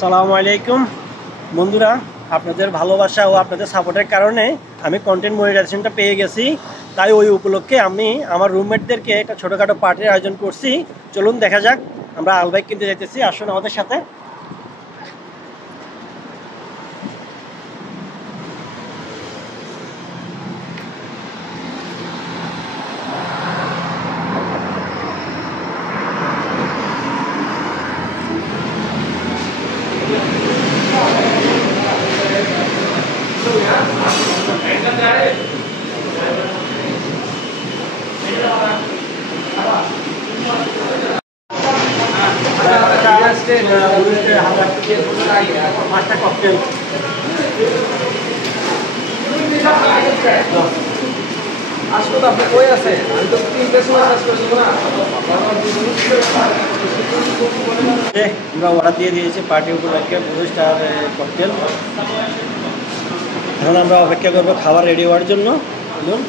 আসসালামু আলাইকুম বন্ধুরা, আপনাদের ভালোবাসা ও আপনাদের সাপোর্টের কারণে আমি কন্টেন্ট মনিটাইজেশনটা পেয়ে গেছি। তাই ওই উপলক্ষে আমি আমার রুমমেটদেরকে একটা ছোটোখাটো পার্টির আয়োজন করছি। চলুন দেখা যাক, আমরা আলবাইক কিনতে যাইতেছি, আসুন আমাদের সাথে। পাঁচটা ককটেল আসলে তো আপনি কই আছে? আমি তো 3টা সময় কাজ করছি না। আমরা অর্ডার দিয়ে দিয়েছি পার্টি উপলক্ষে বুস্ট আর ককটেল। এখন আমরা অপেক্ষা করবো খাবার রেডি হওয়ার জন্য। বলুন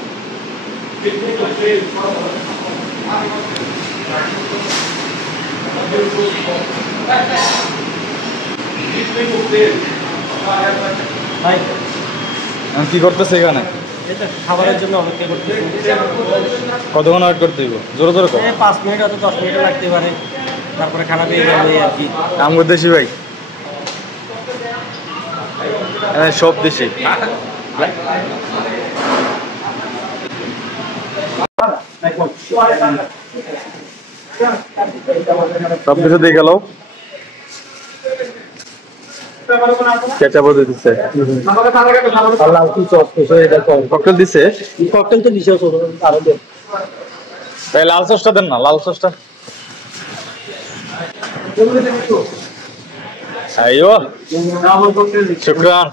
কি করতেছে এখানে? খাবারের জন্য অপেক্ষা করতেছি। কতক্ষণ ওয়েট করতে দিব? জোরে জোরে কর। 5 মিনিট অত 10 মিনিটও লাগতে পারে, তারপরে খানা পেয়ে যাবে আর কি। আমগো দেশি ভাই, সব দেশি। সব কিছু দিয়ে গেল। কেচাপও দিচ্ছে, ককটেল দিচ্ছে। ককটেল তো দিছে আরো দেন। তাই লাল সসটা দেন না, লাল সসটা। আইয়ো শুকরান।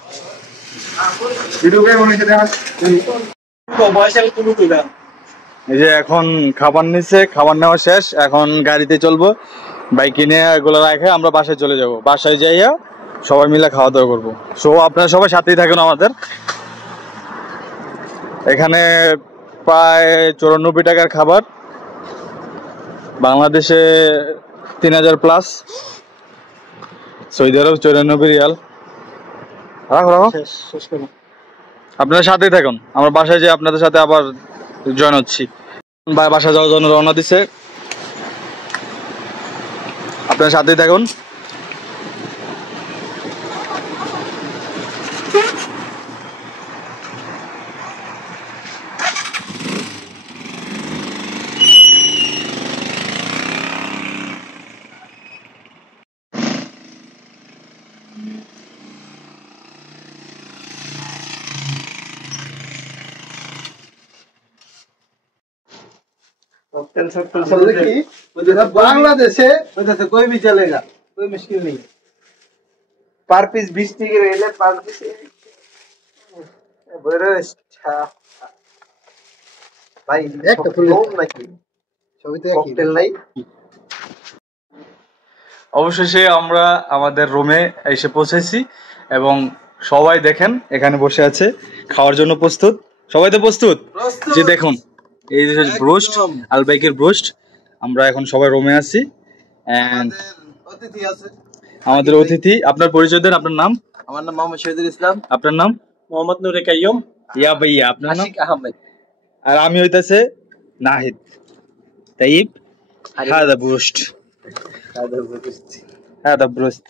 এই যে এখন খাবার নিচ্ছে, খাবার নেওয়া শেষ, এখন গাড়িতে চলবো। বাইকে নিয়ে এগুলো রাখে আমরা বাসায় চলে যাব। বাসায় যাইয়া সবাই মিলে খাওয়া দাওয়া করবো। সো আপনারা সবাই সাথেই থাকেন আমাদের। এখানে প্রায় 94 টাকার খাবার, বাংলাদেশে 3000 প্লাস, সৌদি আরব 94 রিয়াল। আপনারা সাথেই থাকুন, আমরা বাসায় যাই আপনাদের সাথে আবার জয়েন হচ্ছি। বাসায় যাওয়ার জন্য রওনা দিচ্ছে, আপনারা সাথেই থাকুন। बांग्लादेशे कोई भी चलेगा, कोई मुश्किल नहीं। पर पीस 20 टिके रहले, पर पीस भाई একটা ফুল নাকি ছবিতে ককটেল নাই। অবশেষে আমরা আমাদের রুমে এসে পৌঁছেছি এবং সবাই দেখেন এখানে বসে আছে, খাওয়ার জন্য প্রস্তুত। সবাই তো প্রস্তুত? যে দেখুন, এই যে ব্রোস্ট, আলবাইকের ব্রোস্ট। আমরা এখন সবাই রুমে আছি। এন্ড অতিথি আছে, আমাদের অতিথি। আপনার পরিচয় দেন। আপনার নাম? আমার নাম মোহাম্মদ শহীদুল ইসলাম। আপনার নাম? মোহাম্মদ নুরে কাইয়ুম। ইয়া ভাইয়া, আপনার নাম? আশিক আহমেদ। আর আমি হইতাছে নাহিদ। তাইব। هذا بروست. هذا بروست. هذا بروست.